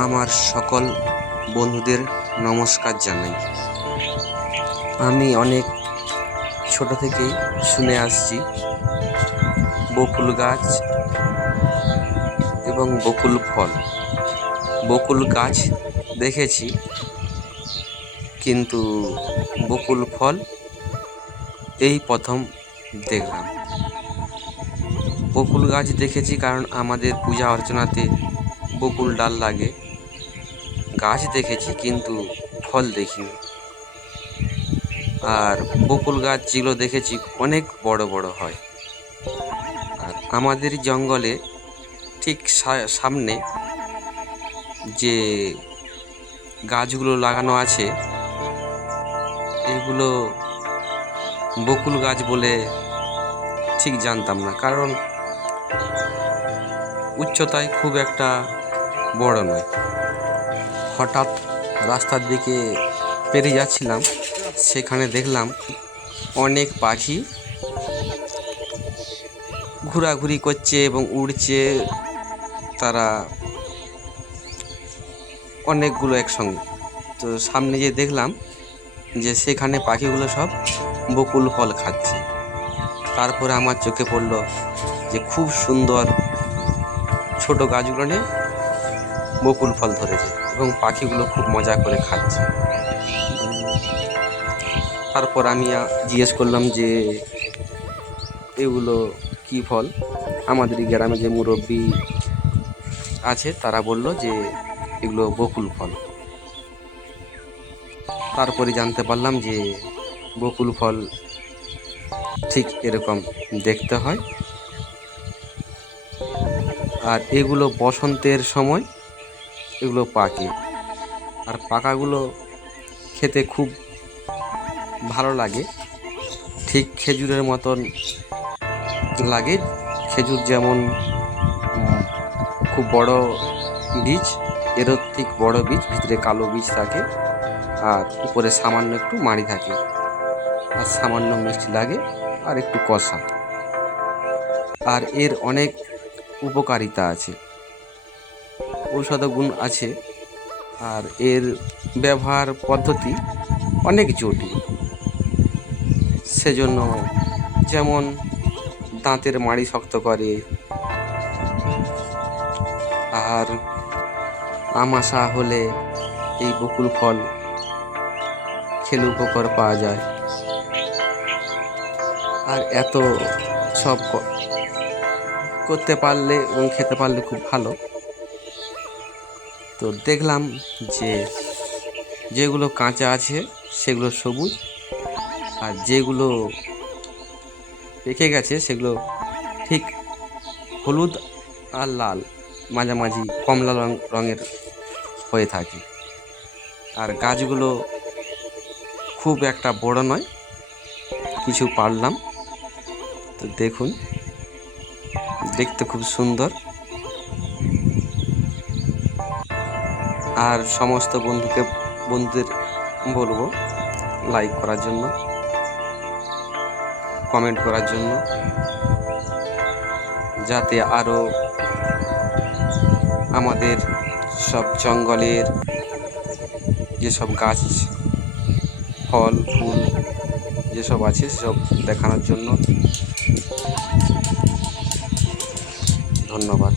আমার সকল বন্ধুদের নমস্কার জানাই। আমি অনেক ছোট থেকেই শুনে আসছি বকুল গাছ এবং বকুল ফল। বকুল গাছ দেখেছি, কিন্তু বকুল ফল এই প্রথম দেখলাম। বকুল গাছ দেখেছি কারণ আমাদের পূজা অর্চনাতে বকুল ডাল লাগে। গাছ দেখেছি কিন্তু ফল দেখিনি। আর বকুল গাছ যেগুলো দেখেছি অনেক বড় বড় হয়। আর আমাদের জঙ্গলে ঠিক সামনে যে গাছগুলো লাগানো আছে, এগুলো বকুল গাছ বলে ঠিক জানতাম না, কারণ উচ্চতায় খুব একটা বড় নয়। হঠাৎ রাস্তার দিকে পেরিয়ে যাচ্ছিলাম, সেখানে দেখলাম অনেক পাখি ঘোরাঘুরি করছে এবং উড়ছে। তারা অনেকগুলো একসঙ্গে। তো সামনে যে দেখলাম যে সেখানে পাখিগুলো সব বকুল ফল খাচ্ছে। তারপরে আমার চোখে পড়লো যে খুব সুন্দর ছোট গাছগুলো নিয়ে বকুল ফল ধরেছে এবং পাখিগুলো খুব মজা করে খাচ্ছে। তারপর আমি জিজ্ঞেস করলাম যে এগুলো কি ফল। আমাদের গ্রামে যে মুরব্বি আছে তারা বলল যে এগুলো বকুল ফল। তারপরে জানতে পারলাম যে বকুল ফল ঠিক এরকম দেখতে হয়, আর এগুলো বসন্তের সময় এগুলো পাকে। আর পাকাগুলো খেতে খুব ভালো লাগে, ঠিক খেজুরের মতন লাগে। খেজুর যেমন খুব বড় বীজ, এরও ঠিক বড় বীজ, ভিতরে কালো বীজ থাকে আর উপরে সামান্য একটু মাড়ি থাকে, আর সামান্য মিষ্টি লাগে আর একটু কষা। আর এর অনেক উপকারিতা আছে, ঔষধ গুণ আছে। আর এর ব্যবহার পদ্ধতি অনেক জটিল। সেজন্য যেমন দাঁতের মাড়ি শক্ত করে, আর আমাশা হলে এই বকুল ফল খেলে উপকার পাওয়া যায়। আর এত সব করতে পারলে এবং খেতে পারলে খুব ভালো। তো দেখলাম যে যেগুলো কাঁচা আছে সেগুলো সবুজ, আর যেগুলো পেকে গেছে সেগুলো ঠিক হলুদ আর লাল মাঝামাঝি কমলা রঙের হয়ে থাকে। আর গাছগুলো খুব একটা বড় নয়, কিছু পারলাম। তো দেখুন, দেখতে খুব সুন্দর। আর সমস্ত বন্ধুদের বলবো লাইক করার জন্য, কমেন্ট করার জন্য, যাতে আরও আমাদের সব জঙ্গলের যেসব গাছ, ফল ফুল যেসব আছে সেসব দেখানোর জন্য। ধন্যবাদ।